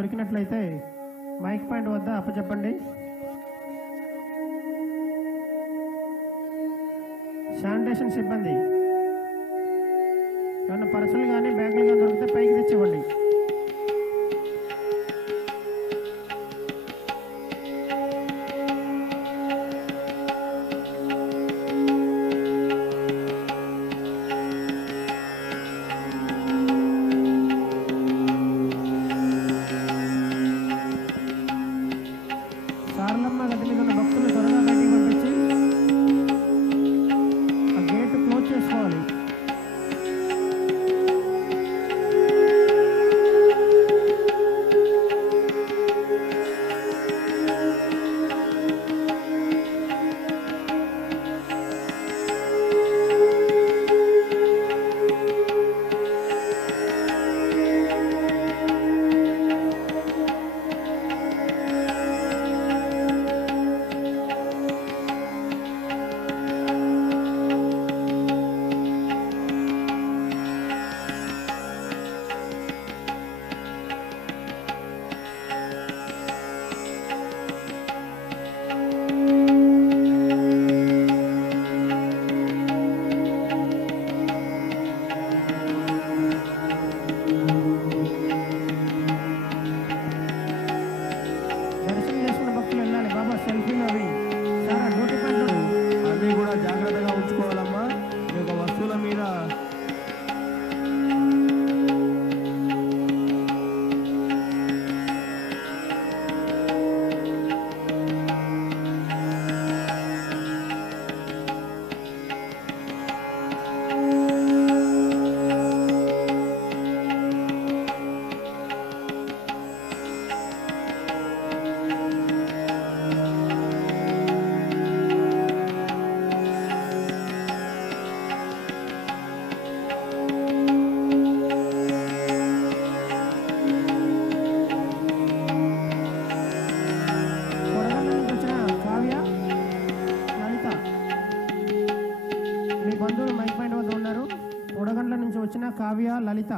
దొరికినట్లయితే mic point వద్ద అప్పచెప్పండి. Sanitation సిబ్బంది ఏమన్నా పర్సులు కానీ బ్యాగులు కానీ దొరికితే పైకి తెచ్చివ్వండి. సారలమ్మ గది మీద ఉన్న భక్తులు త్వరగా బయటికి పంపించి ఆ గేట్ క్లోజ్ చేసుకోవాలి. దర్శనం చేసుకున్న భక్తులు వెళ్ళాలి. బాబా సెల్ఫీలు అవి సార్ డ్యూటీ పాయింట్లు అన్నీ కూడా జాగ్రత్తగా ఉంచుకోవాలమ్మా. ఈ యొక్క వస్తువుల మీద కొడగండ్ల నుంచి వచ్చిన కావ్య లలిత మీ బంధువులు మైక్ పాయింట్ వద్ద ఉన్నారు. కొడగండ్ల నుంచి వచ్చిన కావ్య లలిత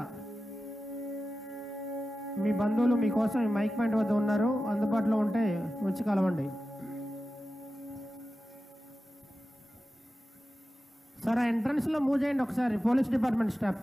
మీ బంధువులు మీకోసం ఈ మైక్ పాయింట్ వద్ద ఉన్నారు. అందుబాటులో ఉంటే వచ్చి కలవండి. సార్ ఆ ఎంట్రన్స్లో మూవ్ చేయండి ఒకసారి. పోలీస్ డిపార్ట్మెంట్ స్టాఫ్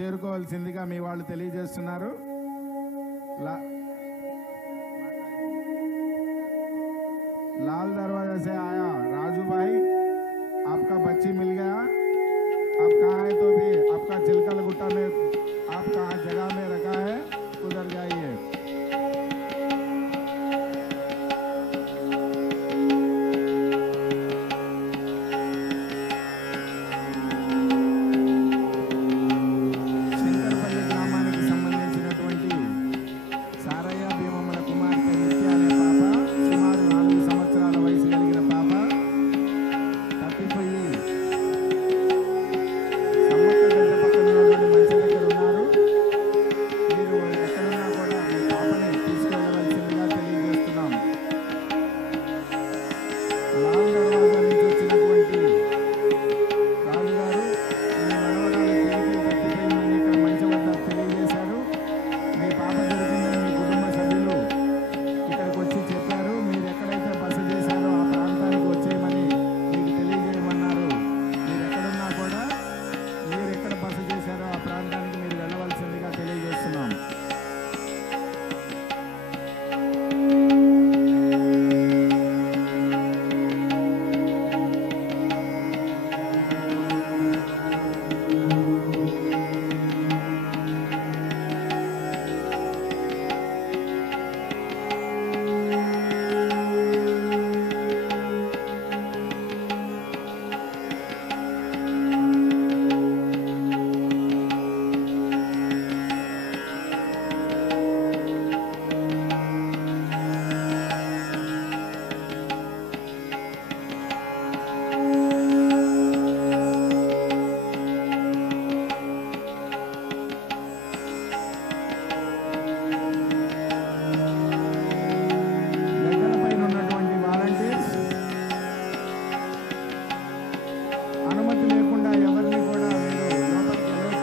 చేరుకోవాల్సిందిగా మీ వాళ్ళు తెలియజేస్తున్నారు. लाल दरवाजा से आया राजू भाई, आपका बच्ची मिल गया. आप कहाँ है तो भी आपका चिलकल